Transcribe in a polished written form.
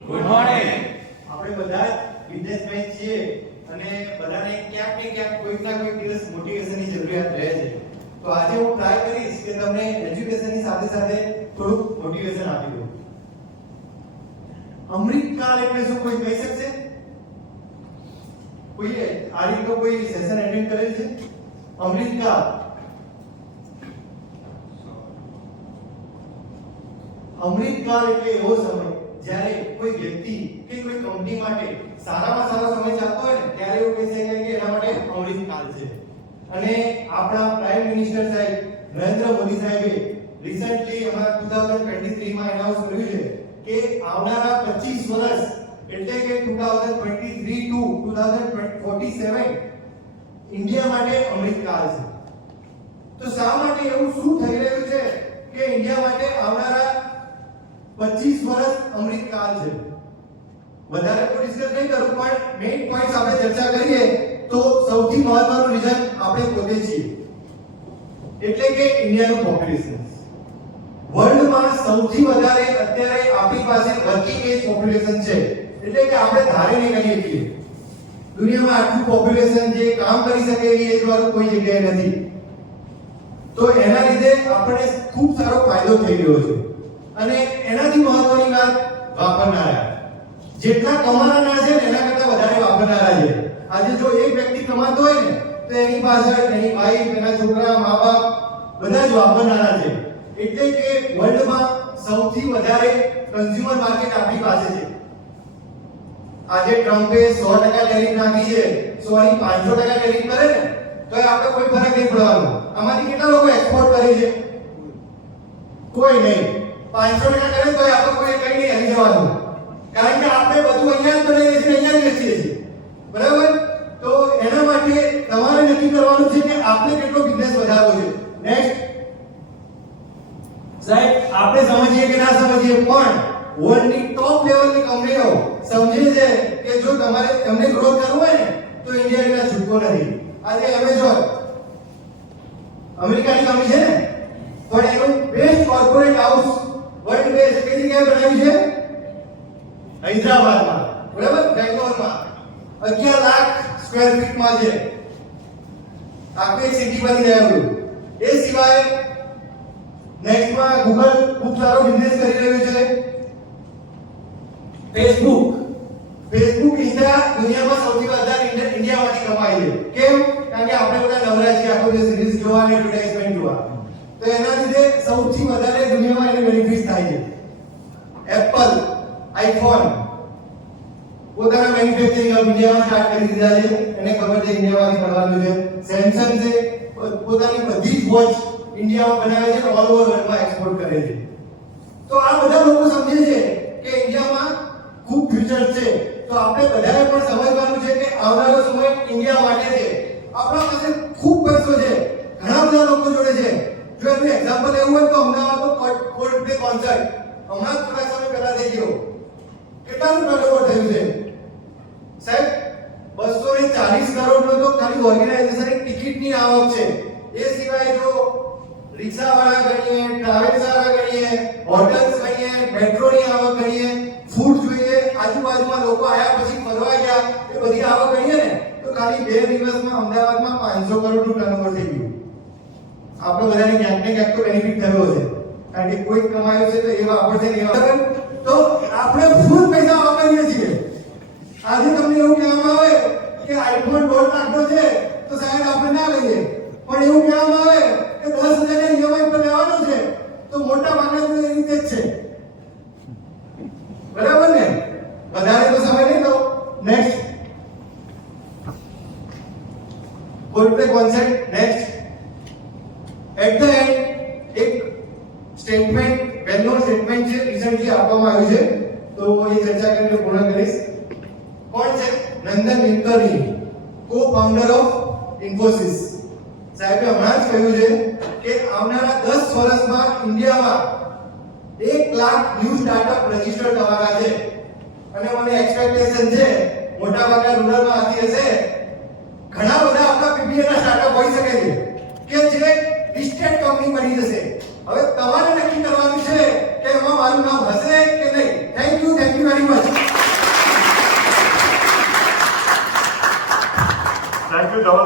Good morning. આપણે બધા businessman છીએ અને બધાને ક્યાંક ને ક્યાંક કોઈક ના કોઈક દિવસ મોટિવેશનની જરૂરિયાત રહે છે. તો આજે હું ટ્રાય કરીશ કે તમને એજ્યુકેશનની સાથે સાથે થોડુંક મોટિવેશન આપી દઉં. અમૃતકાળ એટલે શું કોઈ કહી શકશે? કોઈએ આ રીતનો કોઈ સેશન એટેન્ડ કરેલ છે? અમૃતકાળ અમૃતકાળ એટલે એવો સમય જ્યારે કોઈ વ્યક્તિ કે કોઈ કંપની માટે સારામાં સારો સમય ચાલતો હોય ને ત્યારે એવું કહી શકાય કે એના માટે અમૃતકાળ છે. અને આપણા પ્રાઇમ મિનિસ્ટર સાહેબ નરેન્દ્ર મોદી સાહેબે રિસન્ટલી અમારા 2023 માં એનાઉન્સ કર્યું છે કે આવનારા 25 વર્ષ એટલે કે 2023 to 2047 ઇન્ડિયા માટે અમૃતકાળ છે. તો શા માટે એવું શું થઈ રહ્યું છે કે ઇન્ડિયા માટે આવનારા 25 વર્ષ અમૃતકાળ છે? વધારે તો ડિસ્કસ નહીં કરું, પણ મેઇન પોઈન્ટ્સ આપણે ચર્ચા કરીએ તો સૌથી મહત્વનું રીઝન આપણે પોતે છીએ, એટલે કે ઇન્ડિયાનું પોપ્યુલેશન. વર્લ્ડમાં સૌથી વધારે અત્યારે આપણી પાસે વર્કિંગ એજ પોપ્યુલેશન છે, એટલે કે આપણે ધારી નહીં કરીએ છીએ દુનિયામાં આટલું પોપ્યુલેશન જે કામ કરી શકે એવી એજ વાળું કોઈ જગ્યાએ નથી. તો એના લીધે આપણે ખૂબ સારો ફાયદો થઈ રહ્યો છે. અને એનાથી મહત્વની વાત વાપરનારા, જેટલા કમાનારા છે એના કરતા વધારે વાપરનારા છે. આજે જો એક વ્યક્તિ કમાતો હોય ને તો એની પાછળ એની વાઈફ, એના છોકરા, મા-બાપ બધા જ વાપરનારા છે. એટલે કે વર્લ્ડમાં સૌથી વધારે કન્ઝ્યુમર માર્કેટ આપણી પાસે છે. આજે ટ્રમ્પે 100% ટેરિફ નાખી છે, સોરી 500% ટેરિફ કરે ને તો આપણે કોઈ ફરક નહીં પડવાનો. આમાંથી કેટલા લોકો એક્સપોર્ટ કરે છે? કોઈ નહીં. 500% કરે તો આપણે કોઈ કઈ નહીં હલી જવાનું, કારણ કે આપણે બધું અહીંયા જ બનાવીએ છીએ, અહીંયા જ વેચીએ છીએ. બરાબર? તો એના માટે તમારે નક્કી કરવાનું છે કે આપણે કેટલો બિઝનેસ વધારવો છે. નેક્સ્ટ સાહેબ, આપણે સમજીએ કે ના સમજીએ, પણ વર્લ્ડની ટોપ લેવલની કંપનીઓ સમજે છે કે જો તમારે તમને ગ્રોથ કરવું હોય ને તો ઇન્ડિયા એના છૂટકો નથી. આજે એમેઝોન અમેરિકાની કંપની છે ને, પણ એનું best corporate house world best કઈ જગ્યાએ બનાવ્યું છે? હૈદરાબાદમાં. બરાબર? બેંગ્લોરમાં 11 લાખ સ્ક્વેર ફીટમાં છે. આખી એક સિટી બની રહ્યું. એ સિવાય નેક્સ્ટમાં ગૂગલ ખૂબ સારો બિઝનેસ કરી રહ્યું છે. ફેસબુક ઇન્સ્ટા દુનિયામાં સૌથી વધારે ઇન્ડિયામાંથી કમાય છે. કેમ? કારણ કે આપણે બધા નવરા છીએ આખો દિવસ સિરીઝ જોવા અને એડવર્ટાઇઝમેન્ટ જોવા. તો એના લીધે સૌથી વધારે દુનિયામાં એને બેનિફિટ થાય છે. એપલ, આઈફોન પોતાના મેન્યુફેક્ચરિંગ ઇન્ડિયામાં સ્ટાર્ટ કરી દીધા છે. એને ખબર છે ઇન્ડિયામાંથી કરવાનું છે. સેમસંગ છે પોતાની બધી જ વોચ ઇન્ડિયામાં બનાવે છે, ઓલ ઓવર વર્લ્ડમાં એક્સપોર્ટ કરે છે. તો આ બધા લોકો સમજે છે કે ઇન્ડિયામાં ખૂબ ફ્યુચર છે. તો આપણે બધાએ પણ સમજવાનું છે કે આવનારો સમય ઇન્ડિયા માટે છે. આપણા પાસે ખૂબ પૈસો છે, ઘણા બધા લોકો જોડે છે. જો એનું એક્ઝામ્પલ લેવું હોય તો અમદાવાદનો કોલ્ડ પ્લે કોન્સર્ટ હમણાં થોડા સમય પહેલા થઈ ગયો. કેટલાનું ટર્નઓવર થયું છે સાહેબ? 240 કરોડનો તો ખાલી ઓર્ગેનાઇઝેશનની ટિકિટની આવક છે. એ સિવાય જો રિક્ષાવાળા ગણીએ, ટ્રાવેલ્સવાળા ગણીએ, હોટલ્સ ગણીએ, મેટ્રોની આવક ગણીએ, ફૂડ જોઈએ, આજુબાજુમાં લોકો આયા પછી ફરવા ગયા, એ બધી આવક ગણીએ ને તો ખાલી 2 દિવસમાં અમદાવાદમાં 500 કરોડનું ટર્નઓવર થઈ ગયું. આપણે બધાને ક્યાંક ને ક્યાંક તો બેનિફિટ થયો છે, કારણ કે કોઈ કમાયું છે તો એ વાપરશે ને એ વાપરે. તો આપણે ફૂલ પૈસા વાપરીએ છીએ. આજે તમને એવું કહેવામાં આવે કે આઈફોન 1.5 લાખનો છે તો સાહેબ આપણે ના લઈએ, પણ એવું કહેવામાં આવે કે 10,000 ની ઈએમઆઈ પર લેવાનો છે તો મોટા ભાગના એ રીતે જ છે. બરાબર ને? વધારે તો સમય નહીં. તો next Coldplay concert. Next at the end એક સ્ટેટમેન્ટ, વેલ-નોન સ્ટેટમેન્ટ છે, રિસન્ટલી આપવામાં આવ્યું છે, તો એ ચર્ચા કરીને પૂર્ણ કરીશ. કોણ છે? નંદન નીલકર્ણી, કો-ફાઉન્ડર ઓફ ઇન્ફોસિસ. સાહેબે હમણાં જ કહ્યું છે કે આવનારા 10 વર્ષમાં ઇન્ડિયામાં 1 લાખ ન્યૂ સ્ટાર્ટઅપ રજીસ્ટર થવાના છે. અને મને એક્સપેક્ટેશન છે મોટા ભાગના રૂરલમાં આથી હશે, ઘણા બધા આપણા પીપીએ ના સ્ટાર્ટઅપ હોઈ શકે છે કે જે લિસ્ટેડ કંપની બની જશે. હવે તમારે નક્કી કરવાનું છે કે એમાં મારું નામ હશે કે નહીં. Thank you very much. Thank you Dhaval.